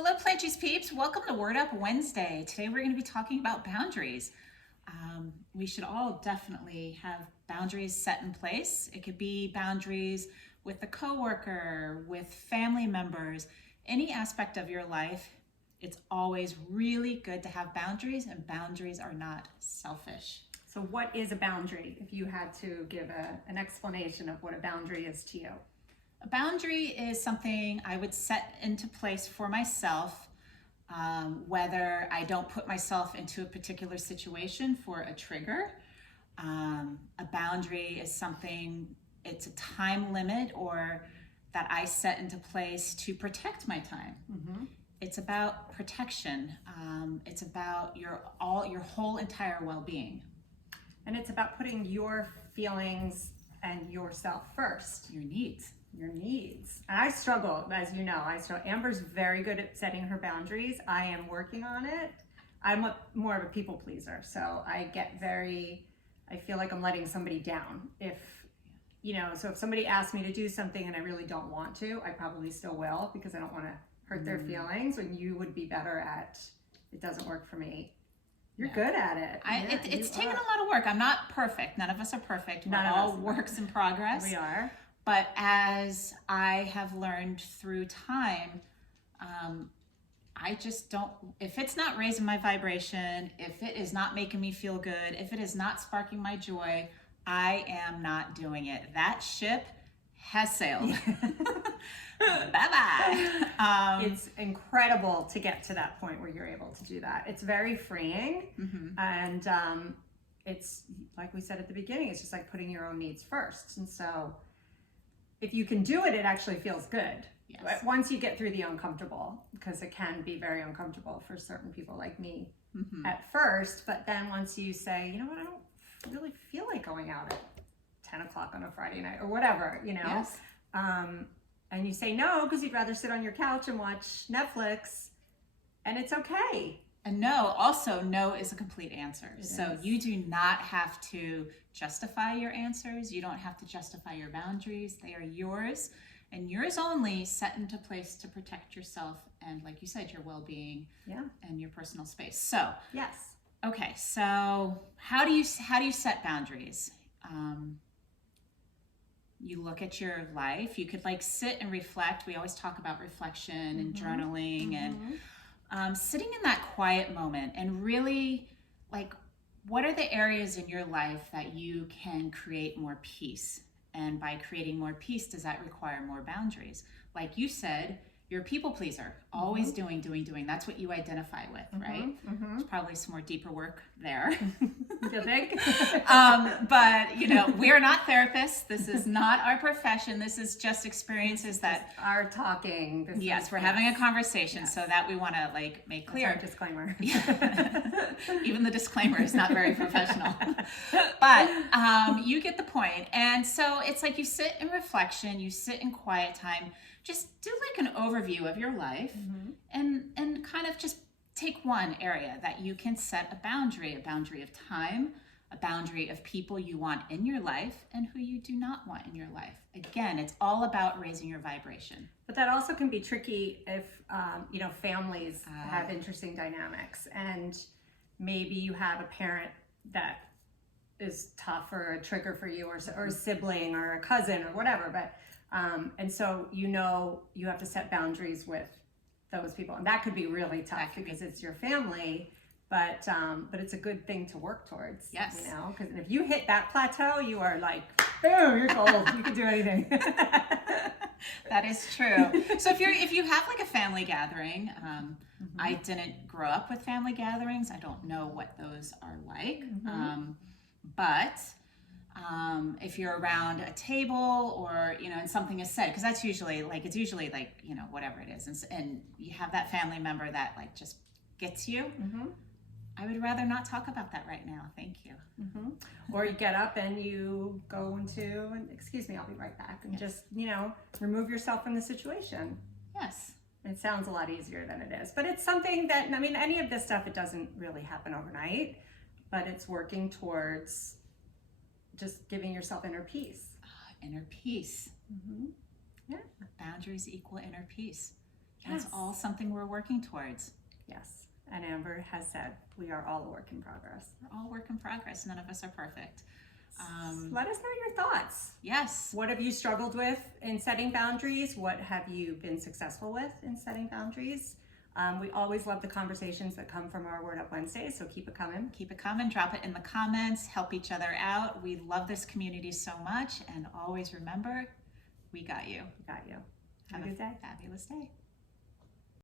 Hello, Plant Juice peeps. Welcome to Word Up Wednesday. Today we're going to be talking about boundaries. We should all definitely have boundaries set in place. It could be boundaries with a coworker, with family members, any aspect of your life. It's always really good to have boundaries, and boundaries are not selfish. So what is a boundary? If you had to give an explanation of what a boundary is to you. A boundary is something I would set into place for myself, whether I don't put myself into a particular situation for a trigger. A boundary is something, it's a time limit or that I set into place to protect my time. Mm-hmm. It's about protection. It's about your whole entire well-being. And it's about putting your feelings and yourself first. Your needs. Your needs. And I struggle, as you know, Amber's very good at setting her boundaries. I am working on it. I'm more of a people pleaser. So I feel like I'm letting somebody down. So if somebody asks me to do something and I really don't want to, I probably still will because I don't want to hurt their feelings, when you would be better at, it doesn't work for me. You're good at it. It's taken a lot of work. I'm not perfect. None of us are perfect. We're all works in progress. We are. But as I have learned through time, I just don't, if it's not raising my vibration, if it is not making me feel good, if it is not sparking my joy, I am not doing it. That ship has sailed. Bye-bye. It's incredible to get to that point where you're able to do that. It's very freeing. Mm-hmm. And it's, like we said at the beginning, it's just like putting your own needs first. And so if you can do it, it actually feels good. Yes. But once you get through the uncomfortable, because it can be very uncomfortable for certain people like me at first, but then once you say, you know what, I don't really feel like going out at 10 o'clock on a Friday night or whatever, Yes. And you say no because you'd rather sit on your couch and watch Netflix, and it's okay. And no is a complete answer. So you do not have to justify your answers. You don't have to justify your boundaries. They are yours and yours only, set into place to protect yourself and, like you said, your well-being and your personal space. So yes. Okay, so how do you set boundaries? You look at your life. You could sit and reflect. We always talk about reflection and journaling and sitting in that quiet moment and really what are the areas in your life that you can create more peace? And by creating more peace, does that require more boundaries? Like you said, you're a people pleaser, always doing. That's what you identify with, right? There's probably some more deeper work there. You think? But we're not therapists. This is not our profession. This is just experiences that are talking. We're having a conversation, so that we want to make clear. That's our disclaimer. Even the disclaimer is not very professional. But you get the point. And so it's like you sit in reflection, you sit in quiet time, just do an overview of your life and kind of just take one area that you can set a boundary of time, a boundary of people you want in your life and who you do not want in your life. Again, it's all about raising your vibration. But that also can be tricky if, families have interesting dynamics, and maybe you have a parent that is tough or a trigger for you, or a sibling or a cousin or whatever. But and so you have to set boundaries with those people, and that could be really tough because it's your family. But it's a good thing to work towards. Yes. Because if you hit that plateau, you are boom, you're gold. You can do anything. That is true. So if you have a family gathering, I didn't grow up with family gatherings. I don't know what those are like. But if you're around a table or, and something is said, because that's usually whatever it is. And you have that family member that just gets you. I would rather not talk about that right now. Thank you. Or you get up and you go into, and excuse me, I'll be right back. And just, remove yourself from the situation. Yes. It sounds a lot easier than it is. But it's something that, any of this stuff, it doesn't really happen overnight. But it's working towards just giving yourself inner peace. Inner peace. Yeah. Boundaries equal inner peace. And it's all something we're working towards. Yes. And Amber has said we are all a work in progress. We're all work in progress. None of us are perfect. Let us know your thoughts. Yes. What have you struggled with in setting boundaries? What have you been successful with in setting boundaries? We always love the conversations that come from our Word Up Wednesdays, so keep it coming. Keep it coming. Drop it in the comments. Help each other out. We love this community so much. And always remember, we got you. We got you. Have a good day. Fabulous day.